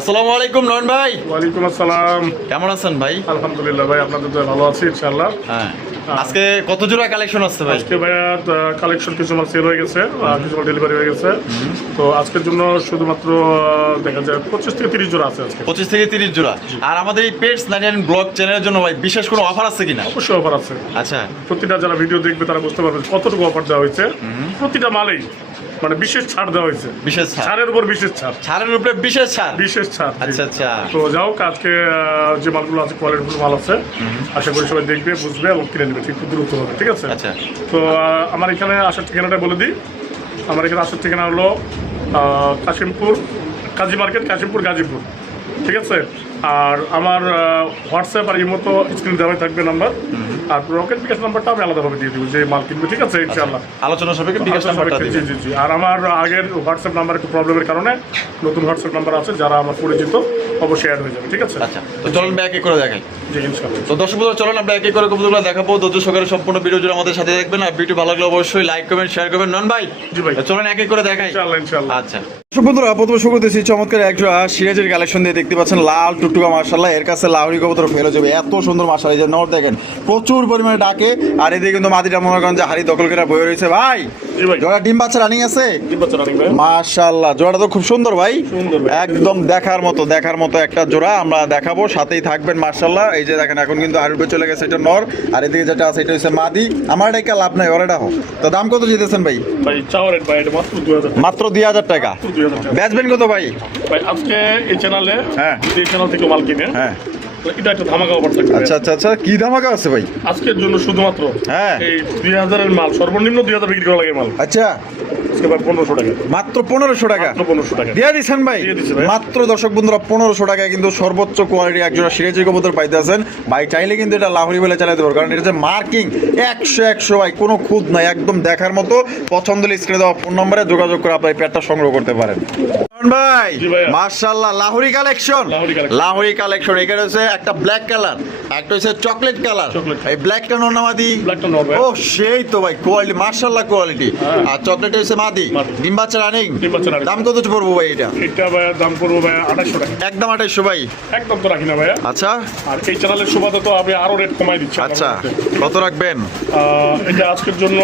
আসসালামু আলাইকুম নয়ন ভাই। ওয়ালাইকুম আসসালাম। কেমন আছেন ভাই? আলহামদুলিল্লাহ ভাই, আপনাদের দোয়ায় ভালো আছি ইনশাআল্লাহ। হ্যাঁ, আজকে কত জোড়া কালেকশন আসছে ভাই? আজকে ভাইয়া কালেকশন কিছু মাল সেল হয়ে গেছে, কিছু মাল ডেলিভারি হয়ে গেছে। তো আজকের জন্য শুধুমাত্র দেখা যায় 25 থেকে 30 জোড়া আছে আজকে। 25 থেকে 30 জোড়া। আর আমাদের এই পেটস 99 ব্লগ চ্যানেলের জন্য ভাই বিশেষ কোনো অফার আছে কিনা? অবশ্যই অফার আছে। আচ্ছা, প্রতিটা যারা ভিডিও দেখবে তারা বুঝতে পারবে কতটুকু অফার দেওয়া হয়েছে। প্রতিটা মালেই মানে বিশেষ ছাড় দেওয়া হয়েছে। বিশেষ ছাড়, ছাড়ের উপর বিশেষ ছাড়, ছাড়ের উপরে বিশেষ ছাড়। বিশেষ ছাড়। আচ্ছা আচ্ছা। তো যাও আজকে যে মালগুলো আছে কোয়ালিটিফুল মাল আছে, আশা করি সবাই দেখবে, বুঝবে এবং কিনে নেবে ঠিক দ্রুত হবে। ঠিক আছে? আচ্ছা, তো আমার এখানে আসার ঠিকানাটা বলে দিই। আমার এখানে আসার ঠিকানা হলো কাশিমপুর কাজী মার্কেট, কাশিমপুর গাজীপুর। ঠিক আছে? আর আমার হোয়াটসঅ্যাপ আর ইমো তো স্ক্রিন দেওয়াই থাকবে নাম্বার। আর রকেট বিকাশ নাম্বারটা আমি আলাদাভাবে দিয়ে দেবো যে মাল কিনবে। ঠিক আছে? ইনশাআল্লাহ আলোচনা সাপেক্ষে বিকাশ নাম্বারটা জি দিবেন। জি জি। আর আমার আগের হোয়াটসঅ্যাপ নাম্বার একটু প্রবলেমের কারণে নতুন হোয়াটসঅ্যাপ নাম্বার আছে, যারা আমার পরিচিত অবশ্যই অ্যাড হয়ে যাবে। ঠিক আছে? আচ্ছা, তো চলুন ভাই এক এক করে দেখাই। জি ইনশাআল্লাহ। তো দর্শক বন্ধুরা চলুন আমরা এক এক করে কবুতরগুলো দেখাবো। ধৈর্য সহকারে সম্পূর্ণ ভিডিও জুড়ে আমাদের সাথে দেখবেন। আর ভিডিও ভালো লাগলে অবশ্যই লাইক কমেন্ট শেয়ার করবেন। নন ভাই, জি ভাই, তো চলুন এক এক করে দেখাই। ইনশাআল্লাহ ইনশাআল্লাহ। আচ্ছা দর্শক বন্ধুরা, প্রথমে শুরু করতেছি চমৎকার একটা সিরাজের কালেকশন দিয়ে। দেখতে পাচ্ছেন লাল টুকটুকা মাশাআল্লাহ, এর কাছে লাহোরি কবুতর ফেলে যাবে, এত সুন্দর মাশাআল্লাহ। এই যে নর দেখেন প্রচুর পরিমাণে ডাকে। আর এদিকে কিন্তু মাদিটা মনে করেন যে হাড়ি দখল করে বয়ে রয়েছে ভাই। জি ভাই, জোড়া ডিম বাচ্চা রানিং আছে কি বাচ্চা রানিং ভাই? মাশাআল্লাহ, জোড়াটা তো খুব সুন্দর ভাই, সুন্দর ভাই, একদম দেখার মতো একটা জোড়া আমরা দেখাবো, সাথেই থাকবেন মাশাআল্লাহ। এই যে দেখেন এখন কিন্তু হাড়ি চলে গেছে, এটা নর। আর এদিকে যেটা আছে এটা হচ্ছে মাদি। আমার এটা লাভ নাই, ওর এটা হোক। তো দাম কত জিতেছেন ভাই? ভাই চাওয়ার রেট ভাই এটা মাত্র 2000 টাকা। মাত্র 2000 টাকা। 2000 টাকা। বেচবেন কত ভাই? ভাই আজকে এই চ্যানেলে, হ্যাঁ, যদি এই চ্যানেল থেকে মাল কিনে, হ্যাঁ, তো এটা একটা ধামাকা অফার থাকবে। আচ্ছা আচ্ছা আচ্ছা, কি ধামাকা আছে ভাই? আজকের জন্য শুধুমাত্র হ্যাঁ, এই 2000 এর মাল, সর্বনিম্ন 2000 বিক্রি করা লাগে মাল, আচ্ছা আজকে ভাই 1500 টাকা। মাত্র 1500 টাকা মাত্র 1500 টাকা দিয়ে দিচ্ছেন ভাই? দিয়ে দিচ্ছি ভাই। মাত্র দর্শক বন্ধুরা 1500 টাকায় কিন্তু সর্বোচ্চ কোয়ালিটি একজোড়া সিরাজি কবুতর পাইতেছেন ভাই। চাইলে কিন্তু এটা লাহোরি বলে চালাতে পারো, কারণ এটা যে মার্কিং 100 ভাই, কোনো খুঁত নাই, একদম দেখার মতো। পছন্দ হলে স্ক্রিনে দেওয়া ফোন নম্বরে যোগাযোগ করে আপনার এই প্যাডটা সংগ্রহ করতে পারেন ভাই। জি ভাইয়া। মাশাআল্লাহ, Lahori collection, Lahori collection। Lahori collection. এখানে হচ্ছে একটা ব্ল্যাক কালার, একটা হচ্ছে চকলেট কালার। Chocolate। এই ব্ল্যাকটা নরনামাদি, ব্ল্যাকটা নর ভাই। ও সেই তো ভাই কোয়ালিটি মাশাআল্লাহ কোয়ালিটি। হ্যাঁ। আর চকলেট হচ্ছে মাদি, মাদি। ডিম বাচ্চা রানিং। ডিম বাচ্চা running। দাম কত পড়বো ভাই এটা? এটা ভাই দাম করবো ভাই 2800 টাকা। একদম 2800 ভাই। একদম তো রাখি না ভাইয়া। আচ্ছা আর এই চ্যানেলের সুবাদে তো আমি আরো রেট কমাই দিচ্ছি। আচ্ছা, কত রাখবেন? এটা আজকের জন্য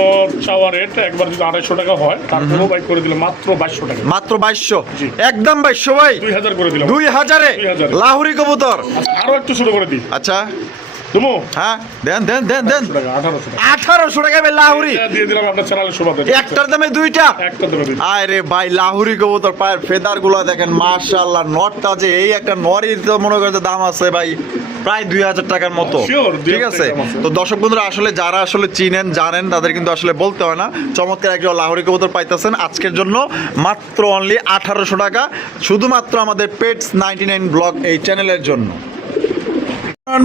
চাওয়া রেট একবার যদি 2800 টাকা হয়, তারপরেও ভাই করে দিলে মাত্র 2200 টাকা। মাত্র 2200, জি। একদম 2200 ভাই। 2000 করে দিলাম। 2000-এ 2000 লাহোরি কবুতর। আরো একটু ছোট করে দিই। আচ্ছা, তুমি হ্যাঁ, দেন দেন দেন দেন। 1800 টাকা 1800 টাকা ভাই লাহোরি। এটা দিয়ে দিলাম আপনার চ্যানেলের সুবাদে। একটার দামে দুইটা। একটা দেবে দিই। আরে ভাই লাহোরি কবুতর পায়ের ফেদার গুলো দেখেন মাশাআল্লাহ। নটটা যে এই একটা নরির তো মনে করতে দাম আছে ভাই প্রায় 2000 টাকার মতো। Sure, ঠিক আছে? 2000 টাকার মতো। তো দর্শক বন্ধুরা আসলে যারা আসলে চিনেন জানেন তাদের কিন্তু আসলে বলতে হয় না। চমৎকার একজন লাহোরি কবুতর পাইতেছেন আজকের জন্য মাত্র অনলি 1800 টাকা, শুধুমাত্র আমাদের পেটস 99 ব্লগ এই চ্যানেলের জন্য।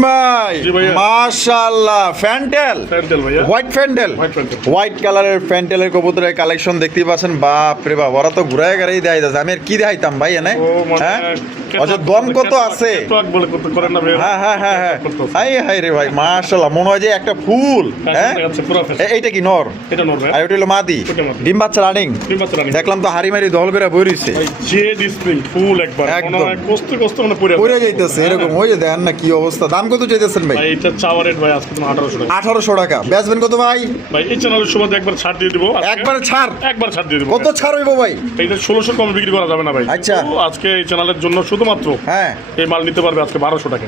ভাই জি ভাইয়া। মাশাআল্লাহ, ফ্যান্টেল, স্যান্ডেল ভাইয়া। White fantail, White Fantail। White কালারের ফ্যান্টেলের কবুতরের কালেকশন দেখতেই পাচ্ছেন। বাপ রে বাপ, ওরা তো ঘুরায় গাড়ি দেয় যাচ্ছে। আমি আর কি দেখাইতাম ভাই এনে? ও মানে হ্যাঁ, কেতক- আচ্ছা দম কত আছে? কেতক বলে করতে করেন না ভাইয়া। হ্যাঁ হ্যাঁ হ্যাঁ হ্যাঁ, করতে আছে। হাই হাই রে ভাই মাশাআল্লাহ, মনে হয় যে একটা ফুল। হ্যাঁ, আচ্ছা পুরো ফেস। এইটা কি নর? এটা নর ভাই। আর ওটা হলো মাদি। ওটা মাদি। ডিম বাচ্চা রানিং। ডিম বাচ্চা রানিং। দেখলাম তো হাড়ি মারি দহল করে বই রইছে, ভাই যে ডিসপ্লিন ফুল একবার একদম। মনে হয় কষ্ট কষ্ট মানে পড়ে পড়ে যাইতেছে এরকম। ওই যে দেখেন না কি অবস্থা। দাম কত চাইতেছেন ভাই? ভাই এটা চাওয়া রেট ভাই আজকে তুমি 1800 টাকা। 1800 টাকা। বেচবেন কত ভাই? ভাই এই চ্যানেলের সুবাদে একবার ছাড় দিয়ে দিব। একবারে ছাড়। একবার ছাড় দিয়ে দিব। কত ছাড় হইব ভাই? এটা 1600 কম বিক্রি করা যাবে না ভাই। আচ্ছা। তো আজকে এই চ্যানেলের জন্য শুধুমাত্র হ্যাঁ, এই মাল নিতে পারবে আজকে 1200 টাকা।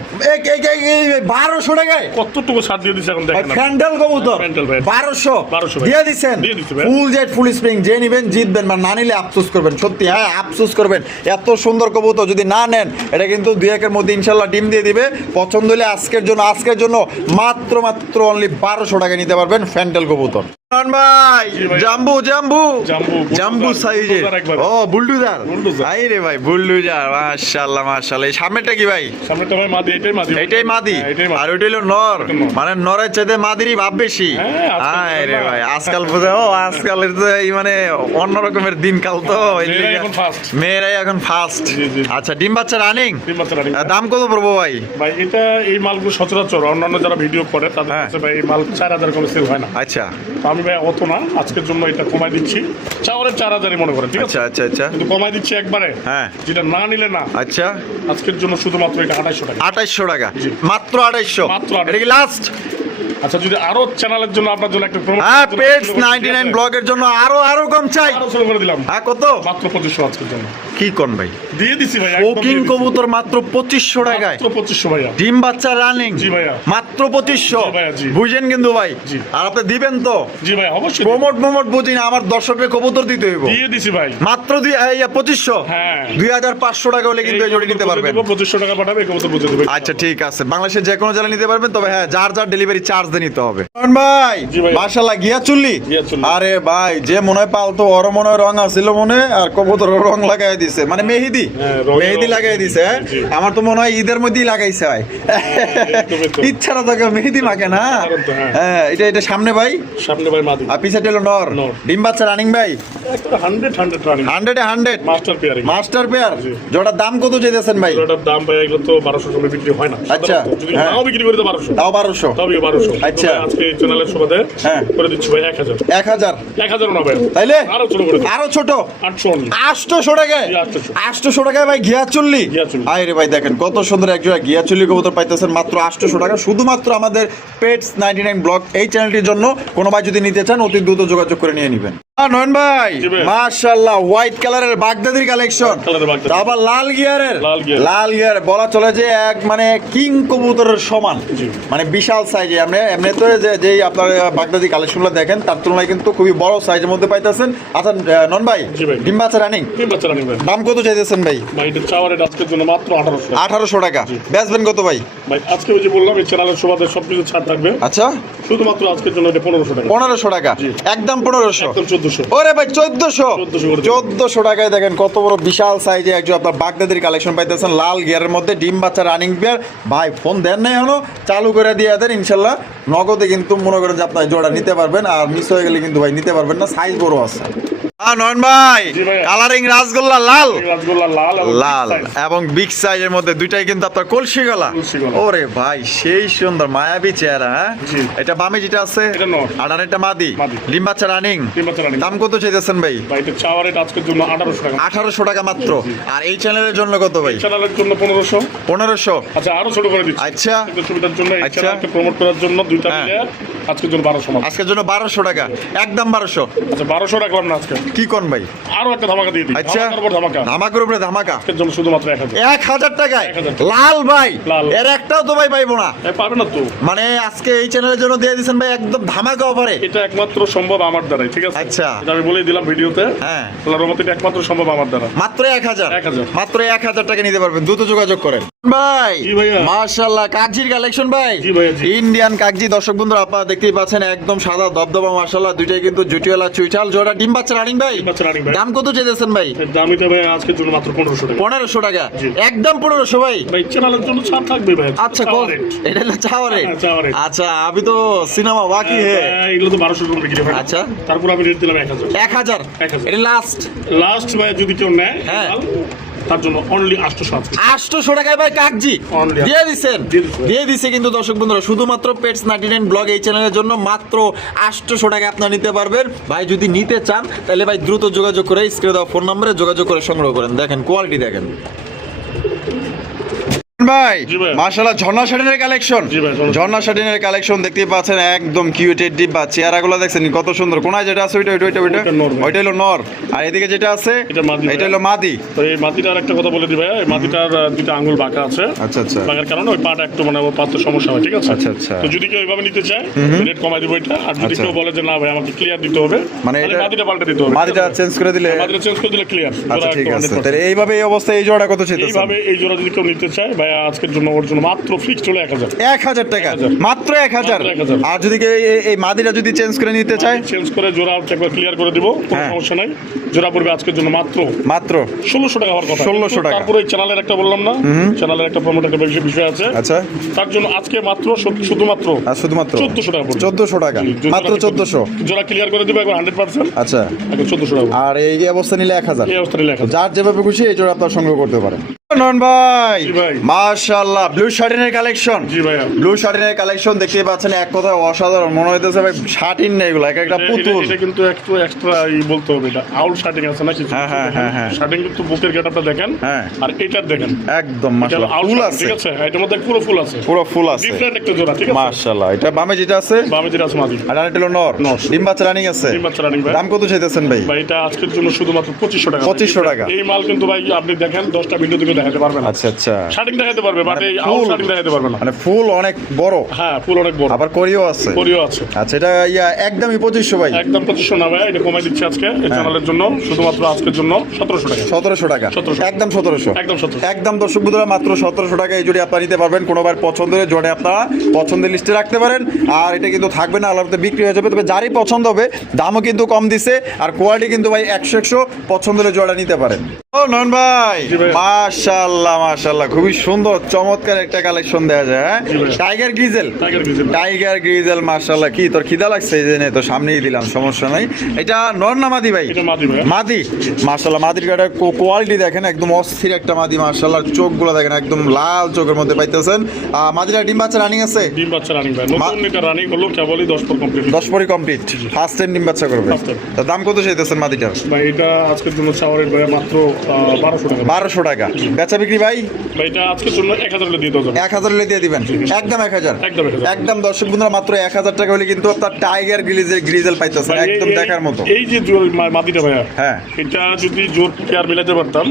1200 টাকায় কতটুকু ছাড় দিয়ে দিচ্ছে এখন ভাই দেখেন না। ফ্যান্ডেল কবুতর ফ্যান্ডেল ভাই। 1200 1200 ভাই। দিয়ে দিছেন। দিয়ে দিচ্ছি ভাই। ফুল জেট ফুল স্প্রিং, যে নিবেন জিতবেন, বা না নিলে আফসোস করবেন। সত্যি হ্যাঁ, আফসোস করবেন। এত সুন্দর কবুতর যদি না নেন, এটা কিন্তু 2-1 এর মধ্যে ইনশাল্লাহ ডিম দিয়ে দিবে। পছন্দ হলে আজকের জন্য মাত্র অনলি 1200 টাকা নিতে পারবেন ফ্যান্ডেল কবুতর। ভাই জি ভাই। জাম্বু জাম্বু জাম্বু, জাম্বু বুলডোজার, সাইজে। বুলডোজার একবার। ও বুলডোজার, বুলডোজার। আই রে ভাই বুলডোজার, মাশাআল্লাহ মাশাআল্লাহ। এই সামনেটা কি ভাই? সামনেটা ভাই মাদি, এটাই মাদি। এইটাই মাদি, হ্যাঁ, এটাই মাদি। আর ওইটা হলো নর। এটা নর। মানে নরের চাইতে মাদিরই ভাব বেশি। হ্যাঁ, আজকাল আয় রে না। ভাই, আজকাল বুঝে ও আজকালের তো এই মানে অন্য রকমের দিনকাল তো। এই মেয়েরাই লিগা- এখন fast। মেয়েরাই এখন ফার্স্ট। জি, জি। আচ্ছা, ডিম বাচ্চা রানিং। ডিম বাচ্চা রানিং। দাম কত পড়বো ভাই? ভাই এটা এই মালগুলো সচরাচর অন্যান্য যারা ভিডিও করে তাদের হ্যাঁ। কাছে ভাই এই মাল 4000 কমে সেল হয় না। আচ্ছা, তো আমি ভাই অত না, আজকের জন্য এটা কমাই দিচ্ছি, চাওয়ারের 4000 মনে করেন, ঠিক আছে? আচ্ছা কিন্তু কমাই দিচ্ছি একবারে, হ্যাঁ। যেটা না নিলে না। আচ্ছা, আজকের জন্য শুধুমাত্র এটা 2800 টাকা। 2800 টাকা, জি। মাত্র 2800। মাত্র 2800। এটা কি লাস্ট? আচ্ছা, যদি আরো চ্যানেলের জন্য আপনার জন্য একটা promote হ্যাঁ, করার জন্য পেটস ছিল, 99 ব্লগের জন্য আরো কম চাই। আরো শুরু করে দিলাম, হ্যাঁ, কত? মাত্র 2500 আজকের জন্য কি কোন ভাই? দিয়ে দিছি ভাই, একদম কোকিং দিয়ে দিছি। কবুতর মাত্র 2500 টাকায়, মাত্র 2500 ভাইয়া। ডিম বাচ্চা রানিং, জি ভাইয়া। মাত্র 2500। জি ভাইয়া, জি। বুঝেন কিন্তু ভাই, জি। আর আপনি দিবেন তো? জি ভাই, অবশ্যই প্রমোট বুঝি না, আমার দর্শকের কবুতর দিতে হইব। দিয়ে দিছি ভাই। মাত্র 2500। হ্যাঁ। 2500 টাকা হলে কিন্তু এই জোড়ি নিতে পারবেন। 2500 টাকা পাঠাবে, এই কবুতর বুঝে দেবে। আচ্ছা, ঠিক আছে, বাংলাদেশের যে কোনো জেলায় নিতে পারবেন, তবে হ্যাঁ, যার ডেলিভারি চার্জ দিয়ে নিতে হবে। ভাই, জি ভাই। মাশাআল্লাহ, গিয়া চুল্লি। আরে ভাই, যে মনে হয় পালতো, ওর মনে হয় রং আছিল মনে, আর কবুতর রং লাগাই দিছে, মানে মেহেদি, হ্যাঁ, রঙের মেহেদি রং। লাগাই দিছে। হ্যাঁ? জি। আমার তো মনে হয় ঈদের মধ্যেই লাগাইছে ভাই। একদম। ইচ্ছাটা তো কেউ মেহেদি মাখে না। হ্যাঁ। হ্যাঁ, এটা সামনে ভাই, সামনে ভাই মাদি, আর পিছাতে হলো নর। নর। ডিম বাচ্চা রানিং ভাই, 100 running, 100 master pairing. Master pair. জি। জোড়ার দাম কত চাইতেছেন ভাই? এটার দাম ভাই, এগুলো তো 1200 টাকা বিক্রি হয় না। আচ্ছা, যদি হ্যাঁ। নাও বিক্রি করে তো 1200, তাও 1200। তবে 1200। আচ্ছা। তো ভাই, আজকে এই চ্যানেলের সুবাদে হ্যাঁ। করে দিচ্ছি ভাই 1000। 1000 1000 না ভাই, তাইলে আরো ছোট করে দিচ্ছি, আরো ছোট, 800 only। 800 টাকায়। জি, 800 800 টাকায় ভাই ঘিয়া চুল্লি। ঘিয়া চুল্লি। আরে ভাই, দেখেন কত সুন্দর এক জোড়া ঘিয়া চুল্লি কবুতর পাইতেছেন মাত্র 800 টাকা, শুধুমাত্র আমাদের পেটস 99 ব্লগ এই চ্যানেলটির জন্য। কোনো ভাই যদি নিতে চান, অতি দ্রুত যোগাযোগ করে নিয়ে নেবেন। নয়ন ভাই, জি ভাই। মাশাআল্লাহ, হোয়াইট কালারের বাগদাদির কালেকশন, কালারের বাগদাদি। আবার লাল গিয়ারের। লাল গিয়ার। লাল গিয়ার বলা চলে যে এক মানে কিং কবুতরের সমান, জি। মানে বিশাল সাইজে। আপনি এমনি তো যেই আপনার বাগদাদি কালেকশনগুলো দেখেন, তার তুলনায় কিন্তু খুবই বড় সাইজের মধ্যে পাইতেছেন। আচ্ছা নন ভাই, জি ভাই। ডিম বাচ্চা রানিং, তিন বাচ্চা রানিং ভাই। দাম কত চাইতেছেন ভাই? ভাই, এটা চাওয়ার রেট আজকের জন্য মাত্র 1800 টাকা। 1800 টাকা। বেচবেন কত ভাই? ভাই, আজকে ওই যে বললাম, এই চ্যানেলের সুবাদে সবকিছু ছাড় থাকবে, আচ্ছা, শুধুমাত্র আজকের জন্য এটা 1500 টাকা। 1500 টাকা, জি। একদম 1500। একদম 1400। ওরে ভাই, 1400। 1400 করে দিন। 1400 টাকায় দেখেন কত বড় বিশাল সাইজে একজন আপনার বাগদাদির কালেকশন পাইতেছেন, লাল গিয়ারের মধ্যে, ডিম বাচ্চা রানিং বিয়ার। ভাই, ফোন দেন না এখনো, চালু করে দিয়ে দেন, ইনশাল্লাহ নগদে কিন্তু মনে করেন যে আপনার জোড়া নিতে পারবেন। আর মিস হয়ে গেলে কিন্তু ভাই নিতে পারবেন না, সাইজ বড় আছে। নয়ন ভাই, জি ভাইয়া। কালারিং রাসগোল্লা লাল, রাসগোল্লা লাল এবং লাল big size। এবং বিগ সাইজের মধ্যে দুইটাই কিন্তু আপনার কলসি গলা। কলসি গলা। ওরে ভাই, সেই সুন্দর মায়াবী চেহারা। হ্যাঁ, জি। এটা বামে যেটা আছে, এটা নর। আর আরেকটা মাদি, মাদি। ডিম বাচ্চা রানিং। তিন বাচ্চা রানিং। দাম কত চাইতেছেন ভাই? ভাই, এটা চাওয়ার রেট আজকের জন্য 1800 টাকা। 1800 টাকা মাত্র। আর এই চ্যানেলের জন্য কত ভাই? চ্যানেলের জন্য 1500। 1500। আচ্ছা, আরো ছোট করে দিচ্ছি। আচ্ছা। কিন্তু সুবিধার জন্য, এই আচ্ছা। চ্যানেলকে প্রমোট করার জন্য দুইটা হ্যাঁ। মিলে আজকের জন্য 1200 মাত্র। আজকের জন্য 1200 টাকা, একদম 1200। আচ্ছা, 1200 রাখলাম না আজকে, কি কোন ভাই? আরো একটা ধামাকা দিয়ে দিই। আচ্ছা, ধামাকার উপর ধামাকা। ধামাকার উপরে ধামাকা। আজকের জন্য শুধুমাত্র 1000। 1000 টাকায় 1000 লাল ভাই, লাল। এর একটাও তো ভাই পাইবো না। পাবে না তো। মানে আজকে এই চ্যানেলের জন্য দিয়ে দিয়েছেন ভাই একদম ধামাকা অফারে। এটা একমাত্র সম্ভব আমার দ্বারাই, ঠিক আছে? আচ্ছা। এটা আমি বলেই দিলাম ভিডিওতে। হ্যাঁ। আল্লাহর রহমতে এটা একমাত্র সম্ভব আমার দ্বারা। মাত্র 1000। 1000 মাত্র 1000 টাকা নিতে পারবেন, দ্রুত যোগাযোগ করেন ভাই। জি ভাইয়া। মাশাআল্লাহ, কাগজির কালেকশন ভাই। জি ভাইয়া, জি। ইন্ডিয়ান কাগজি। দর্শক বন্ধুরা, আপনারা দেখতেই পাচ্ছেন একদম সাদা দবদবা, মাশাআল্লাহ, দুইটাই কিন্তু জুটিওয়ালা চুইঠাল জোড়া, ডিম বাচ্চা রানিং ভাই। ডিম বাচ্চা running ভাই। দাম কত চাইতেছেন ভাই? এর দামিটা ভাই আজকের জন্য মাত্র 1500 টাকা। 1500 টাকা, জি। একদম 1500 ভাই। ভাই, চ্যানেলের জন্য ছাড় থাকবে ভাই। আচ্ছা, চাওয়ার rate। এটা হলো চাওয়া রেট। হ্যাঁ, চাওয়া rate। আচ্ছা, আমি তো সিনেমা বাকি হে। এগুলো তো 1200 টাকা বিক্রি হয়। আচ্ছা। তারপর আমি রেট দিলাম 1000। 1000, 1000 এটা লাস্ট। লাস্ট ভাই, যদি কেউ নেয় হ্যাঁ। তার জন্য অনলি 800 আজকে। 800 টাকায় ভাই কাগজি Only দিয়ে দিছেন। দিয়ে দিছে। দিয়ে দিছে কিন্তু দর্শক বন্ধুরা, শুধুমাত্র পেটস 99 ব্লগ এই চ্যানেলের জন্য মাত্র 800 টাকায় আপনারা নিতে পারবেন। ভাই, যদি নিতে চান তাহলে ভাই দ্রুত যোগাযোগ করে স্ক্রিনে দেওয়া ফোন নম্বরে যোগাযোগ করে সংগ্রহ করেন। দেখেন কোয়ালিটি দেখেন ভাই। জি ভাই। মাশাআল্লাহ, ঝর্ণা শাটিনের কালেকশন। জি ভাই, ঝর্ণা শাটিনের কালেকশন দেখতেই পাচ্ছেন, একদম কিউটেড ডিব্বা। চেহারাগুলো দেখছেন কত সুন্দর। কোনায় যেটা আছে ওইটা ওইটা নর ভাই। ওইটা হলো নর, আর এদিকে যেটা আছে এটা মাদি ভাই। এটা হলো মাদি। তো এই মাটিটার একটা কথা বলে দিই ভাই, এই মাটিটার দুইটা আঙ্গুল বাঁকা আছে। আচ্ছা, আচ্ছা। বাঁকার কারণে ওই পাটা একটু মানে ওর পাতে সমস্যা হয়, ঠিক আছে? আচ্ছা, আচ্ছা। তো যদি কেউ এইভাবে নিতে চায়, রেট কমাই দিব এটা। আর যদি আচ্ছা। কেউ বলে যে না ভাই, আমাকে ক্লিয়ার দিতে হবে, মানে তাহলে এটা মাটিটা পাল্টে দিতে হবে। মাদিটা চেঞ্জ করে দিলে। মাটিটা চেঞ্জ করে দিলে ক্লিয়ার। আচ্ছা, ঠিক আছে। তাহলে এইভাবে এই অবস্থায় এই জোড়া কত চাইতেছেন? এইভাবে এই জোড়া যদি কেউ নিতে চায় ভাই, আজকের জন্য ওর জন্য মাত্র ফিক্সড হলো 1000। 1000 টাকা, 1000 মাত্র 1000। মাত্র 1000। আর যদি কেউ এই মাদিটা যদি চেঞ্জ করে নিতে চায়, চেঞ্জ করে জোড়া একবার ক্লিয়ার করে দিব, কোনো হ্যাঁ। সমস্যা নাই। জোড়া পড়বে আজকের জন্য মাত্র মাত্র 1600 টাকা হওয়ার কথা। 1600 টাকা। তারপরে এই চ্যানেলের একটা বললাম না, চ্যানেলের একটা প্রমোট একটা বিষয় আছে। আচ্ছা। তার জন্য আজকে মাত্র শুধুমাত্র আর শুধুমাত্র 1400 টাকা পড়বে। 1400 টাকা, জি, মাত্র 1400। জোড়া ক্লিয়ার করে দিব একবার 100%। আচ্ছা। এখন 1400 টাকা। আর এই অবস্থা নিলে 1000। এই অবস্থা নিলে 1000। যার যেভাবে খুশি এই জোড়া আপনার সংগ্রহ করতে পারেন। নন ভাই জি ভাই। মাশাআল্লাহ ব্লু শার্টিনের কালেকশন জি ভাইয়া। ব্লু শার্টিনের কালেকশন দেখতেই পাচ্ছেন এক কথায় অসাধারণ মনে হইতেছে ভাই শার্টিন না এগুলো এক একটা পুতুল এটা কিন্তু একটু এক্সট্রা বলতে হবে, এটা আউল শার্টিং আছে না কিছু, হ্যাঁ। শার্টিং কিন্তু বুকের গেটআপটা দেখেন, হ্যাঁ। আর এটার দেখেন, একদম এটা মাশাআল্লাহ আউল ফুল শার্টিং, আছে ঠিক আছে, এটার মধ্যে পুরো ফুল আছে, পুরো ফুল আছে ডিফারেন্ট একটা জোড়া, ঠিক আছে। মাশাআল্লাহ এটা বামে যেটা আছে বামে যেটা আছে মাদি, আর আরেকটা হলো নর নর। ডিম বাচ্চা রানিং আছে ডিম বাচ্চা রানিং ভাই। দাম কত চাইতেছেন ভাই ভাই এটা আজকের জন্য শুধুমাত্র 2500 টাকা। 2500 টাকা। এই মাল কিন্তু ভাই আপনি দেখেন 10টা ভিডিও থেকে দেখাতে পারবেন না। আচ্ছা আচ্ছা শার্টিং দেখাতে পারবে, বাট এই আউল ফুল। শার্টিং দেখাতে পারবে না। মানে ফুল অনেক বড় হ্যাঁ, ফুল অনেক বড়, আবার করিও আছে করিও আছে। আচ্ছা এটা একদমই 2500 ভাই একদম 2500 না ভাই, এটা কমাই দিচ্ছি আজকে এই চ্যানেলের জন্য, শুধুমাত্র আজকের জন্য 1700 টাকা। 1700 টাকা 1700 একদম 1700 একদম 1700। একদম দর্শক বন্ধুরা মাত্র 1700 টাকা এই জোড়ি আপনারা নিতে পারবেন কোনোবার পছন্দের জোড়ে আপনারা পছন্দের লিস্টে রাখতে পারেন আর এটা কিন্তু থাকবে না আলাদাতে বিক্রি হয়ে যাবে তবে যারই পছন্দ হবে দামও কিন্তু কম দিছে আর কোয়ালিটি কিন্তু ভাই 100 পছন্দের জোড়া নিতে পারেন ও নন ভাই জি ভাই। মাশাআল্লাহ খুবই সুন্দর চমৎকার একটা কালেকশন দেয়া যায় হ্যাঁ জি ভাই। Tiger grizzle tiger grizzle. Tiger grizzle মাশাআল্লাহ কি তোর খিদা লাগছে এই জন্য তো সামনেই দিলাম সমস্যা নাই এটা নর না মাদি ভাই এটা মাদি ভাই। মাদি মাশাআল্লাহ মাদির গাটা কোয়ালিটি দেখেন একদম অস্থির একটা মাদি মাশাআল্লাহ চোখগুলো দেখেন একদম লাল চোখের মধ্যে পাইতেছেন মাদিরা ডিম বাচ্চা রানিং আছে ডিম বাচ্চা রানিং ভাই, নতুন এটা রানিং হলো কেবলই 10 পর কমপ্লিট। 10 পরি কমপ্লিট ফার্স্ট টাইম ডিম বাচ্চা করবে First time। তো দাম কত চাইতেছেন মাদিটার ভাই এটা আজকের জন্য চাওয়ারের ভাই মাত্র 1200 টাকা। 1200 টাকা বেচা বিক্রি ভাই ভাই এটা আজকের জন্য 1000 হলে দিয়ে দাও যাবে। 1000 হলে দিয়ে দিবেন একদম 1000 একদম 1000। একদম দর্শক বন্ধুরা মাত্র 1000 টাকা হলে কিন্তু আপনার টাইগার গ্রিজেল পাইতেছেন ভাই, একদম এই- দেখার মতো এই যে জোর মাদিটা ভাইয়া, হ্যাঁ এটা যদি জোর কেয়ার মিলাতে পারতাম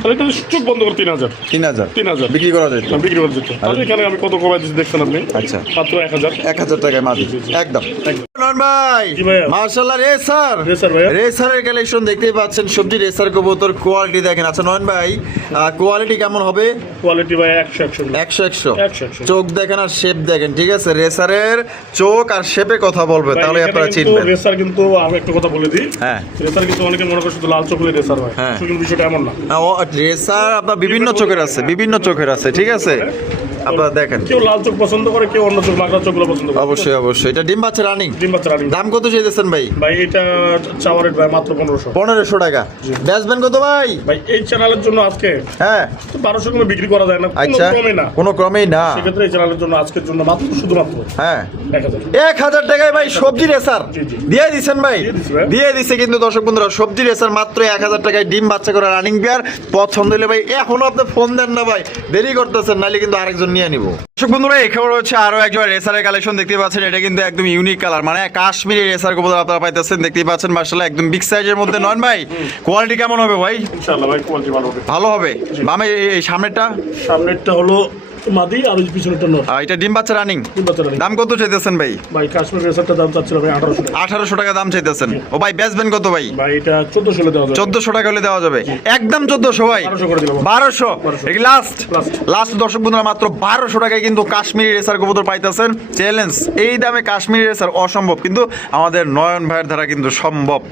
তাহলে এটা চোখ বন্ধ করে 3000 3000 বিক্রি করা যায় তো? বিক্রি করে দিত। তাহলে এখানে আমি কত কমাই দিচ্ছি দেখছেন আপনি, আচ্ছা মাত্র 1000। 1000 টাকায় মাদি একদম নন ভাই জি ভাইয়া। মাশাআল্লাহ রেসার রেসার ভাইয়া। রেসারের কালেকশন দেখতেই পাচ্ছেন সবজি রেসার কবুতর কোয়ালিটি দেখেন আচ্ছা নয়ন ভাই কোয়ালিটি কেমন হবে কোয়ালিটি ভাই 100 100 100 চোখ দেখেন আর শেপ দেখেন ঠিক আছে রেসারের চোখ আর শেপে কথা বলবে তাহলে আপনারা চিনবেন রেসার কিন্তু আমি একটা কথা বলে দিই, হ্যাঁ রেসার কিন্তু অনেকে মনে করে শুধু লাল চোখ হলে রেসার হয়, হ্যাঁ। কিন্তু বিষয়টা এমন না। রেসার আপনার বিভিন্ন চোখের আছে ঠিক আছে আপনারা দেখেন কেউ লাল চোখ পছন্দ করে, কেউ অন্য চোখ মাকড়া চোখগুলো পছন্দ করে। অবশ্যই এটা ডিম বাচ্চা রানিং ডিম বাচ্চা রানিং। দাম কত চাইতেছেন ভাই ভাই এটা চাওয়ারের ভাই মাত্র 1500। 1500 টাকা বেচবেন কত ভাই ভাই এই চ্যানেলের জন্য আজকে হ্যাঁ 1200 কোনো বিক্রি করা যায় না, কোনো আচ্ছা কমে না। কোনো ক্রমেই না সেক্ষেত্রে এই চ্যানেলের জন্য আজকের জন্য মাত্র শুধুমাত্র হ্যাঁ 1000। 1000 টাকায় ভাই সবজি রেসার জি, জি। দিয়ে দিচ্ছেন ভাই দিয়ে দিছি ভাই। দিয়ে দিছে কিন্তু দর্শক বন্ধুরা সবজি রেসার মাত্র 1000 টাকায় ডিম বাচ্চা করে রানিং বিয়ার পছন্দ হলে ভাই এখনো আপনি ফোন দেন না ভাই দেরি করতেছেন নাহলে কিন্তু আরেকজন নিয়ে নিব দর্শক বন্ধুরা এখানে হচ্ছে আরো একজন রেসারের কালেকশন দেখতে পাচ্ছেন এটা কিন্তু একদম ইউনিক কালার মানে কাশ্মীরি রেসার কবুতর আপনারা পাইতেছেন দেখতেই পাচ্ছেন মাশাআল্লাহ একদম বিগ সাইজের মধ্যে নন ভাই কোয়ালিটি কেমন হবে ভাই ইনশাআল্লাহ ভাই কোয়ালিটি ভালো হবে। ভালো হবে বামে এই সামনেরটা সামনেরটা হলো মাদি আর ওই পিছনেরটা নর। এটা ডিম বাচ্চা রানিং ডিম বাচ্চা রানিং। দাম কত চাইতেছেন ভাই ভাই কাশ্মীর রেসারটা দাম চাচ্ছিল ভাই 1800 টাকা। 1800 টাকা দাম চাইতেছেন ও ভাই বেচবেন কত ভাই ভাই এটা 1400 হলে দেওয়া যাবে। 1400 টাকা হলে দেওয়া যাবে একদম 1400 ভাই 1200 করে দিলাম। 1200 এই লাস্ট Last। লাস্ট দর্শক বন্ধুরা মাত্র 1200 টাকায় কিন্তু কাশ্মীরি রেসার কবুতর পাইতেছেন চ্যালেঞ্জ এই দামে কাশ্মীরি রেসার অসম্ভব কিন্তু আমাদের নয়ন ভাইয়ের দ্বারা কিন্তু সম্ভব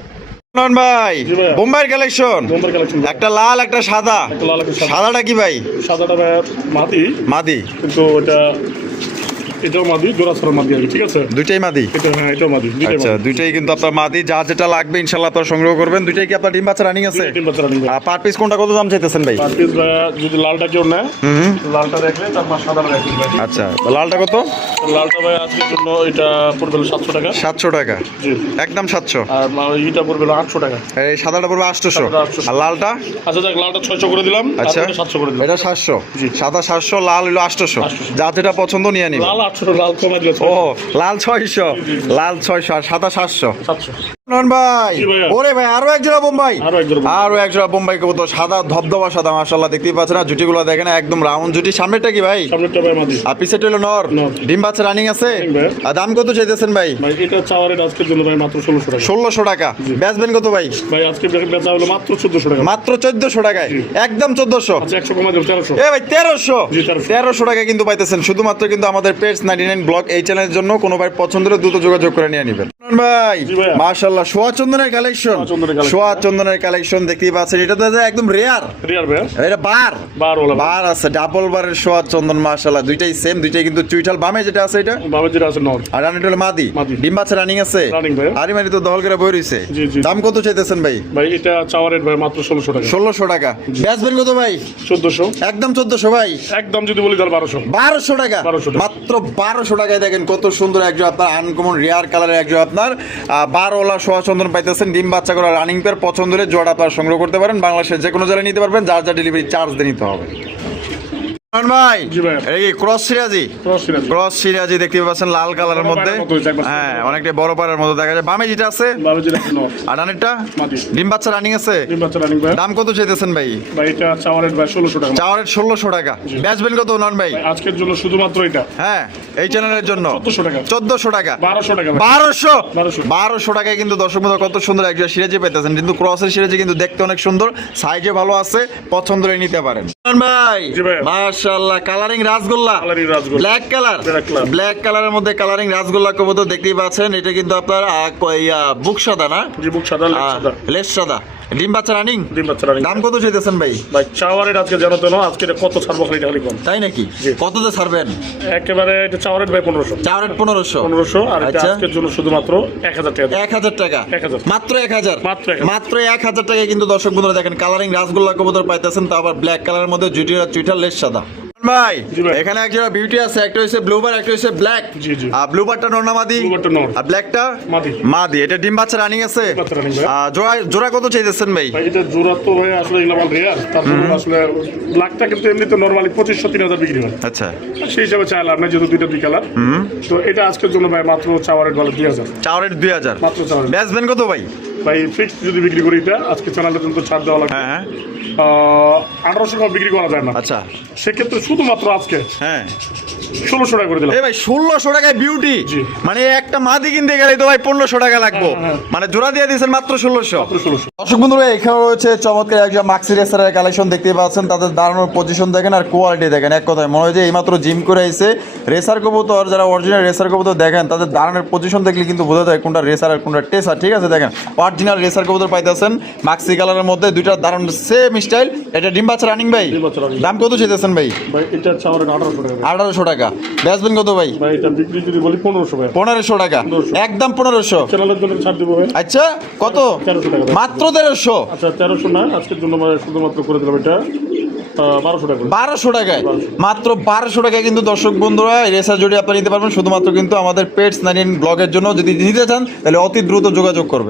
নয়ন ভাই জি ভাইয়া। বোম্বাইয়ের কালেকশন বোম্বার কালেকশন। একটা লাল একটা সাদা একটা লাল একটা সাদা। সাদাটা কি ভাই সাদাটা ভাই মাদি, মাদি কিন্তু এটাও মাদি, জোড়া ছাড়া মাদি আর কি, ঠিক আছে। দুইটাই মাদি এটা হ্যাঁ এটাও মাদি, দুইটাই আচ্ছা মাদি। দুইটাই কিন্তু আপনার মাদি যা যেটা লাগবে ইনশাআল্লাহ আপনারা সংগ্রহ করবেন দুইটাই কি আপনার ডিম বাচ্চা রানিং আছে ডিম বাচ্চা রানিং। পার পিস কোনটা কত দাম চাইতেছেন ভাই পার পিস ভাই যদি লালটা কেউ নেয়, লালটা রাখলে তারপর সাদাটা রাখলে ভাই। আচ্ছা লালটা কত লালটা ভাই আজকের জন্য এটা পড়বে হলো 700 টাকা। 700 টাকা জি। একদম 700 আর এইটা পড়বে হলো 800 টাকা। এই সাদাটা পড়বে 800 সাদাটা 800 আর লালটা আচ্ছা দেখ, লালটা 600 করে দিলাম, আচ্ছা আর 700 করে দিলাম। এটা 700 জি। সাদা 700 লাল হলো 800 800 যা যেটা পছন্দ নিয়ে নিবেন লাল 800, লাল কমা দিলে ও লাল 600 লাল 600 আর সাদা 700 700। নন ভাই জি ভাইয়া। ওরে ভাই আরো এক জোড়া বোম্বাই আরো এক জোড়া বোম্বাই। আরো এক জোড়া বোম্বাই কবুতর সাদা ধবধবা সাদা মাশাআল্লাহ দেখতেই পাচ্ছেন না জুটিগুলো দেখেন একদম রাউন্ড জুটি সামনেরটা কি ভাই সামনেরটা ভাই মাদি। আর পিছেরটা হলো নর নর। ডিম বাচ্চা রানিং আছে ভাইয়া। আর দাম কত চাইতেছেন ভাই ভাই এটা চাওয়ারের আজকের জন্য ভাই মাত্র 1600 টাকা। 1600 টাকা বেচবেন কত ভাই ভাই আজকে বেচা হলো মাত্র 1400 টাকা। মাত্র 1400 টাকায় জি। একদম 1400 আচ্ছা 100 কমা দেব 1300। এ ভাই 1300 জি, 1300 1300 টাকা কিন্তু পাইতেছেন শুধুমাত্র কিন্তু আমাদের পেজ 99 ব্লগ এই চ্যানেলের জন্য কোনো ভাই পছন্দের দ্রুত যোগাযোগ করে নিয়ে নেবেন ভাই জি ভাইয়া। মাশাআল্লাহ মাশাআল্লাহ সোয়া চন্দনের কালেকশন, সোয়া চন্দনের collection। সোয়া চন্দনের কালেকশন দেখতেই পাচ্ছেন, এটা তো একদম রেয়ার, রিয়ার ভাই, এটা বার বার ওলা বার আছে, ডাবল বারের সোয়া চন্দন মাশাআল্লাহ, দুইটাই সেম, দুইটাই কিন্তু চুইঠাল। বামে যেটা আছে এটা বাবা যেটা আছে নর, আর রানিটা হলো মাদি, মাদি। ডিম বাচ্চা রানিং আছে, Running ভাই। আরে মানে তো দহল করে বই রইছে। জি, জি। দাম কত চাইতেছেন ভাই? ভাই এটা চাওয়া রেট ভাই মাত্র 1600 টাকা, 1600 টাকা। বেচবেন কত ভাই? 1400, একদম 1400 ভাই, একদম যদি বলি তাহলে 1200। 1200 টাকা, 1200 টাকা। মাত্র 1200 টাকায় দেখেন কত সুন্দর একজন আপনার আনকমন রেয়ার কালারের একজন আপনার 12 ওলা সোয়া চন্দন পাইতেছেন। ডিম বাচ্চা করা রানিং পেয়ার, পছন্দ হলে জোড়া আপনার সংগ্রহ করতে পারেন, বাংলাদেশের যে কোনো জায়গায় নিতে পারবেন, যার যা ডেলিভারি চার্জ দিয়ে নিতে হবে। ভাই জি ভাই। এটা কি ক্রস সিরাজি? ক্রস সিরাজ, ক্রস সিরাজি দেখতে পাচ্ছেন লাল কালারের বড় মধ্যে, পাড়ার মতো হয়েছে একবার। হ্যাঁ অনেকটা বড় পাড়ার মতো দেখা যায়। বামে যেটা আছে বাবা যেটা আছে নর, আর ডানেরটা মাদি। ডিম বাচ্চা রানিং আছে। ডিম বাচ্চা রানিং ভাই, দাম কত চাইতেছেন ভাই? ভাই এটা চাওয়া রেট ভাই 1600 টাকা। চাওয়ারের 1600 টাকা। বেচবেন কত নন ভাই? ভাই আজকের জন্য শুধুমাত্র এটা হ্যাঁ এই চ্যানেলের জন্য 1400 টাকা, 1400 টাকা, 1200 টাকা ভাই। 1200 টাকায় কিন্তু দর্শক বন্ধু কত সুন্দর একজন সিরাজি পাইতেছেন, কিন্তু ক্রসের সিরাজি কিন্তু দেখতে অনেক সুন্দর, সাইজে ভালো আছে, পছন্দ করে নিতে পারেন ভাই। জি ভাই। মাশাআল্লাহ কালারিং রাসগোল্লা, কালারিং রাজগোল্লা, black colour, Black color। Black কালারের মধ্যে কালারিং রাসগোল্লা কবুতর দেখতেই পাচ্ছেন। এটা কিন্তু আপনার বুক সাদা না, জি বুক সাদা, লেজ সাদা, লেস সাদা, ডিম বাচ্চা রানিং। ডিম বাচ্চা রানিং। দাম কত চাইতেছেন ভাই? ভাই চাওয়া রেট আজকে জানো তো না, আজকে এটা কত ছাড়বো খালি খালি কম। তাই নাকি? জি। কততে ছাড়বেন? একেবারে এটা চাওয়া রেট ভাই 1500, চাওয়ার 1500। 1500, আর এটা আচ্ছা। আজকের জন্য শুধুমাত্র 1000 টাকা। 1000 টাকা, 1000 মাত্র 1000, মাত্র 1000। মাত্র 1000 টাকায় কিন্তু দর্শক বন্ধুরা দেখেন কালারিং রাসগোল্লা কবুতর পাইতেছেন, তো আবার ব্ল্যাক কালারের মধ্যে জুটিরা চুইটার লেস সাদা। ভাই জি ভাই। এখানে একটা বিউটি আছে, একটা হচ্ছে ব্লুবার, একটা হচ্ছে ব্ল্যাক। জি, জি। আর ব্লুবারটা নরনামাদি, ব্লুবারটা নর। আর ব্ল্যাকটা মাদি। মাদি। এটা ডিম বাচ্চা রানিং আছে। ডিম বাচ্চা running ভাই। জোড়া জোড়া কত চাইতেছেন ভাই? ভাই এটা জোড়া তো ভাই আসলে এগুলো আমার রেয়ার, তারপর আসলে ব্ল্যাকটা কিন্তু এমনি তো নরমালি 2500-3000 বিক্রি হয়, আচ্ছা সেই হিসাবে চাইলাম না, যেহেতু দুইটা দুই কালার। তো এটা আজকের জন্য ভাই মাত্র চাওয়া রেট বলে 2000, চাওয়ারের 2000। মাত্র চাওয়া রেট। বেচবেন কত ভাই? ভাই ফিক্সড যদি বিক্রি করি এটা আজকে চ্যানেলের জন্য তো ছাড় দেওয়া লাগবে। হ্যাঁ হ্যাঁ 1800 টাকা বিক্রি করা যায় না, আচ্ছা সেক্ষেত্রে শুধুমাত্র আজকে হ্যাঁ 1600 টাকা করে দিলাম। এই ভাই 1600 টাকায় বিউটি, জি। মানে একটা মাদি কিনতে গেলে তো ভাই 1500 টাকা লাগবে, হ্যাঁ। মানে জোড়া দিয়ে দিয়েছেন মাত্র 1600। মাত্র 1600। দর্শক বন্ধুরা এখানে রয়েছে চমৎকার একজন মাক্সি রেসারের কালেকশন দেখতেই পাচ্ছেন, তাদের দাঁড়ানোর পজিশন দেখেন আর কোয়ালিটি দেখেন, এক কথায় মনে হয় যে এইমাত্র জিম করে এসে রেসার কবুতর, যারা অরিজিনাল রেসার কবুতর দেখেন তাদের দাঁড়ানোর পজিশন দেখলে কিন্তু বোঝা যায় কোনটা রেসার আর কোনটা টেসার। ঠিক আছে দেখেন অরিজিনাল রেসার কবুতর পাইতেছেন মাক্সি কালারের মধ্যে, দুইটা দাঁড়ানো সেম স্টাইল। এটা ডিম বাচ্চা রানিং ভাই, ডিম বাচ্চা running। দাম কত চাইতেছেন ভাই? ভাই এটা চাওয়া রেট 1800 টাকা ভাই। 1800 টাকা। বেচবেন কত ভাই? ভাই এটা বিক্রি যদি বলি 1500 ভাই, 1500 টাকা, 1500 একদম 1500। চ্যানেলের জন্য ছাড় দেবো ভাই। আচ্ছা কত? 1300 টাকা ভাই। মাত্র 1300। আচ্ছা 1300 না, আজকের জন্য ভাই শুধুমাত্র করে দিলাম এটা 1200 টাকা করে। 1200 টাকায়, মাত্র 1200 টাকায় কিন্তু দর্শক বন্ধুরা রেসার জুড়ে আপনারা নিতে পারবেন, শুধুমাত্র কিন্তু আমাদের পেটস 9 ব্লগের জন্য। যদি নিতে চান তাহলে অতি দ্রুত যোগাযোগ করবেন।